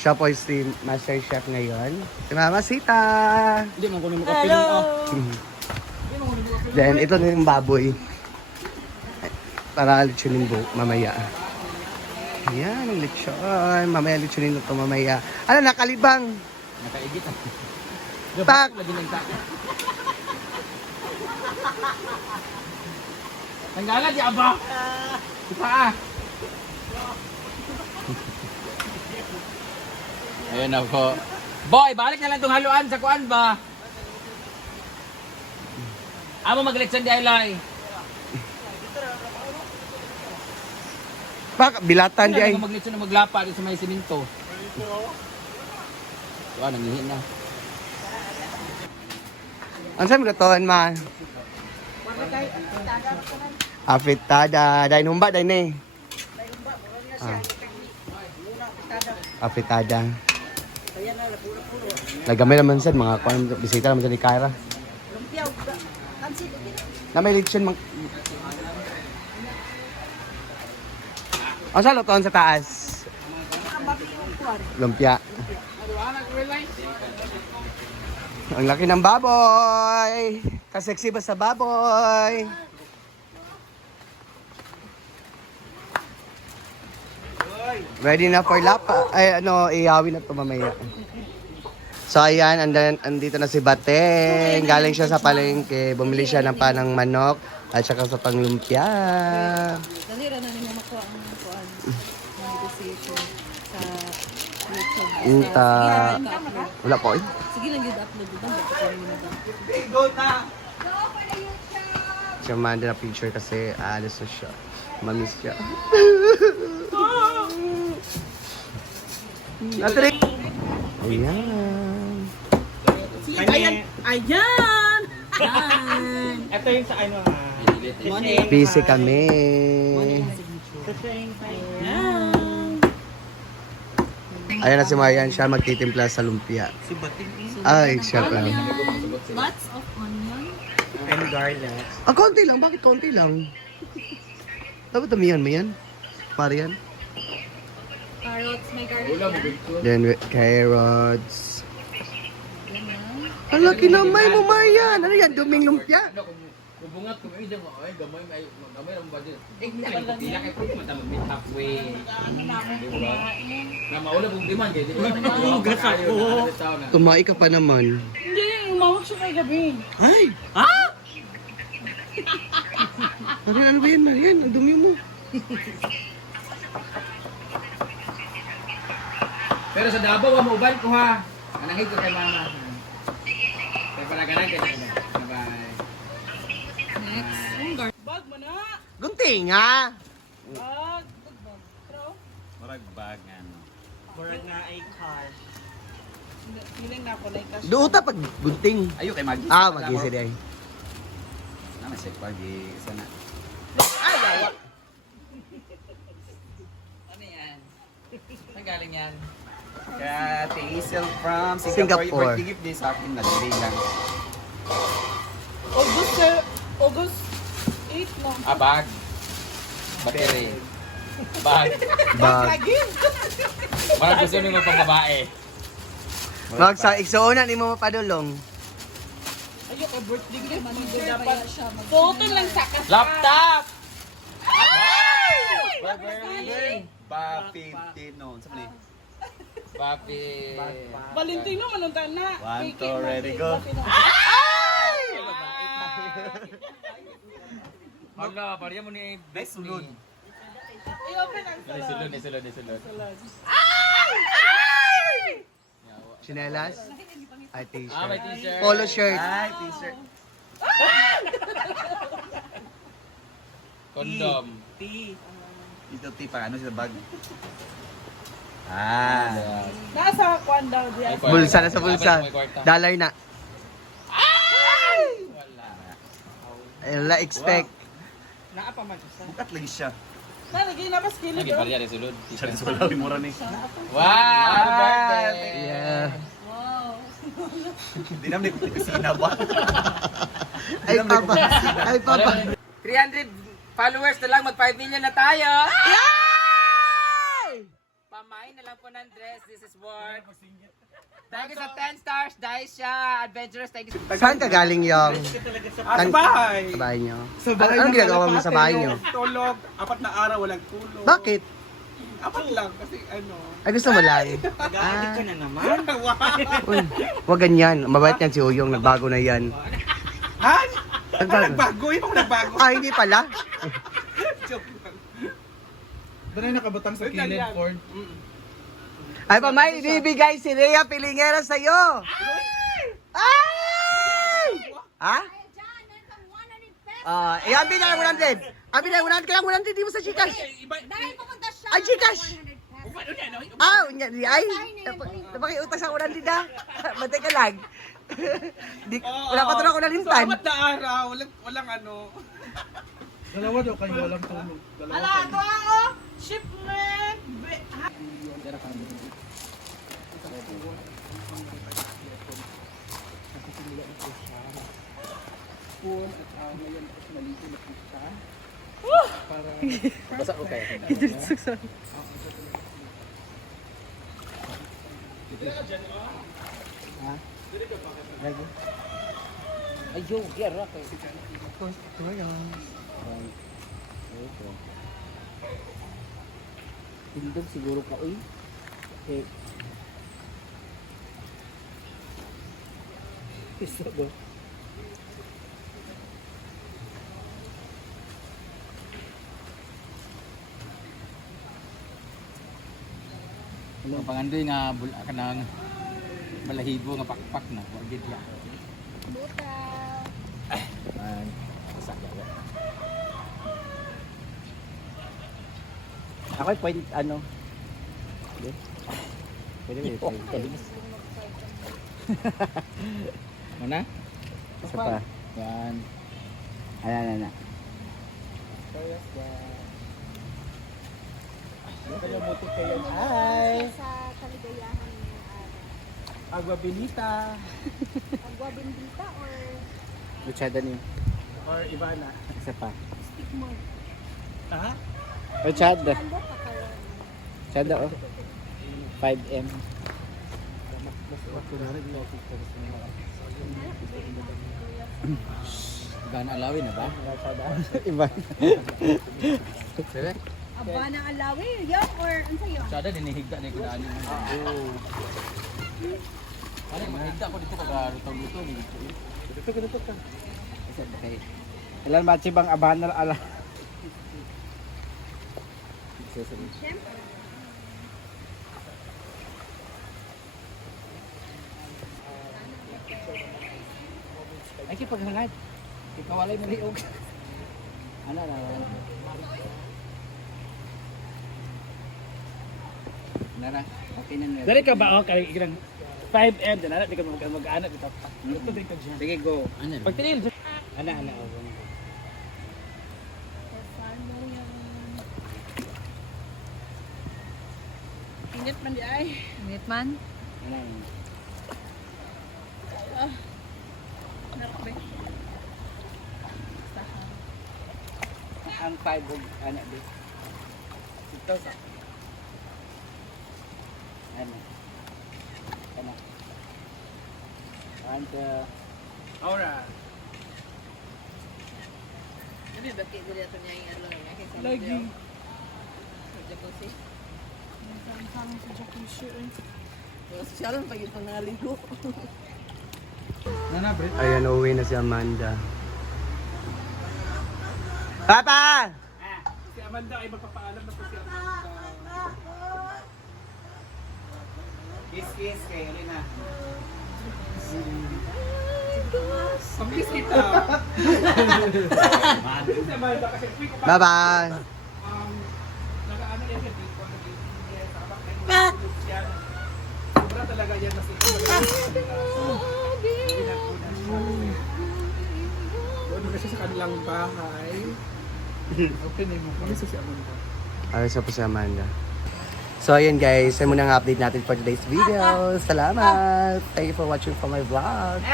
Siya po si Master Chef ngayon. Si Mama Sita. Hindi mo kunin mo kapiling ko. Then, ito na yung baboy. Para litsunin mamaya. Ayan, ang lechon. Mamaya litsunin ito mamaya. Ano, nakalibang. Nakaigit ah. Pak! Lagi nagtaka. Tanggalan di aba. Pa. Ayun na po. Boy, balik na lang itong haluan sa kuan ba? Amo mag-election di Aylay. Pak, bilatan di ay. Mag-election na maglapa dito sa may siminto. Kuan, nangihin na. Ano sa'yo magatoan, ma? Afitada. Dahil humba, dahil eh. Afitada. Nagamay naman sa'yo, mga bisita naman sa'yo ni Kyra. Na may lechon mang... Ano sa lutoan sa taas? Lumpia. Ang laki ng baboy! Kaseksi ba sa baboy? Ready na for lapa. Ay, ano, ihawin na ito mamaya. So, ayan, andito na si Bateng. Galing siya sa palengke. Bumili siya ng panang manok at saka sa panglumpia. Dalira na ninyo makuha ang kuan ng negotiation sa YouTube. Inta. Wala po eh. Sige lang yung upload diba? Bakit kami na ba? Siya manda na picture kasi alas na siya. Mamiss siya. Natry! Ayan. Ayan! Ayan! Ayan! Ito yung sa ano ha. Busy kami. Ayan na si Marian, siya magtitimpla sa lumpia. Si Bating Ay, siya pa. Lots of onion. and garlic. Ah, konti lang. Bakit konti lang? Dapat damihan mo yan. Marian. Carrots, may garlic. Then with carrots. Ang laki na may mo, Marian. Ano yan? Duming lumpia? Kubungat ko may damo ay gamay lang ba din. Hindi pala kay put mo tama mid halfway. Na maula bung demand kay di ba? Gas ako. Tumai ka pa naman. Hindi, umawak siya kay gabi. Ay! Ano ba yan, Marian? Ang dumi mo. Pero sa Davao mo uban ko ha. Anangig ko kay mama. Kay panaganan kay bye. Next, yung garlic. Bag mo na! Gunting, ha? Bag! Bro? Murag bag ano. Murag na ay cash. Feeling na ako na ikas. Doon ta pag gunting. Ayo kay Maggie. Ah, mag-isa di ay. Na masik pagi sana. Ay, lawak. Ano yan? Saan galing yan? Kaya Hazel from Singapore. Singapore. Birthday gift din sa akin na lang. August 8 lang. Ah, bag. Battery. Bag. Bag. Marag gusto nyo mo pang babae. Mag sa igsuunan ni mo mapadulong. Ayok, ka birthday gift. Dapat siya. Photo lang sa kas. Laptop! Burberry. Ba 15 noon. Sa mali. Papi. Valentino, manuntan na. One, two, ready, go. Hala, pariya mo ni Next sulod. I-open ang salad. Nisulod. Chinelas. Ay, Ah, may t-shirt. t-shirt. Polo shirt. Ay, t-shirt. Condom. T. Ito T pa. Ano sa bag? Ah. Nasa kwan daw diya. Bulsa na sa bulsa. Dollar na. Wala. Ayun la expect. Naa pa mag-isa. Bukat lagi siya. Nalagay na mas kilo Lagi daw. pariya nisulod. Siya sa wala mura ni. Wow! Happy birthday! Yeah. Wow. Di naman ni kusina ba? Ay, papa. Ay, papa. 300 followers na lang, mag 5 million na tayo! Yay! Pamay na lang po ng dress. This is worth. Thank you sa 10 stars. Dahil siya. Adventurous. Thank you. Saan ka galing yung? Sa bahay. Sa bahay niyo? Sa bahay Anong ng ginagawa mo sa kalapate, bahay no? niyo? Tulog. 4 na araw, walang tulog. Bakit? 4 lang, kasi ano. Ay, gusto mo lang? Nag-aadik ka na naman. Uy, wag ganyan. Mabait yan si Uyong. Nagbago na yan. Ha? Nagbago. Nagbago yung nagbago. Ah, hindi pala. Joke lang. Doon ay nakabatang sa kilid, Ford. Ay, pa, may ibibigay si Rhea Pilingera sa'yo. Ay! Ha? Ambi na lang 100. Ambi na lang 100. Kaya 100, di mo sa Gcash. Dahil pumunta siya. Ay, Gcash! Ah, ay, napakiutas ako 100 na. Matay ka lang. Wala pa tulad ako nalimtan. Sa 4 na araw, walang ano. Dalawa daw kayo walang tulog. Dalawa kayo. Basa ko kayo. Ayo, gera kayo. Tindog siguro ka, uy. Okay. Isa ba? Ang pangandoy nga ka ng balahibo nga pakpak na. Wagid ya. Man, sakya ba? Ako point ano? Pwede ba? Mana? Isa pa. Yan. Ayan. Kayo buti kayo. Ay! Sa kaligayahan ni Agua Benita. Agua Bendita or Luchada niyo. Or Ivana. Isa pa. stick mo? Ha? Luchada. Ano pa kayo? Luchada oh. 5M. Gana alawin na ba? Iba. Sebe? Aba ng alawi, yung or ano sa'yo? Sada dinihigda na yung kudaan yun. Ano yung mahigda ko dito kagarutang-luto. Dito ka. Isa ba kayo? Ilan match bang abahan na ala? Siyempre. Ay, kipaghangad. Ikawalay mo liog. Ano. Nara, okay na nila. Dari ka ba? Okay, ilang 5M. Dala, di ka mag-anak dito. Ito dito dyan. Sige, go. Ano? Pag tinil, Ano. Ano yung... Init man di ay. Init man? Ano. Narakbe. Ang 5 og anak di. Ito sa. Ano. Aura. Ano ba kaya dili ato niya yung ano niya? Lagi. Jacuzzi. Sosyalan pag ito naligo. Nana, Brit. Ayan, uuwi na si Amanda. Papa! Si Amanda ay magpapaalam na po si Amanda. Kiss, kayo rin na. Pag-kiss kita. Si Amanda kasi quick pa. Bye-bye! Nag-ano yan siya dito. Sobra talaga yan na doon kasi sa kanilang bahay. Okay na mo. Ano si Amanda? Ayos po si Amanda. So ayun guys, yan muna ang update natin for today's video. Salamat! Thank you for watching for my vlog.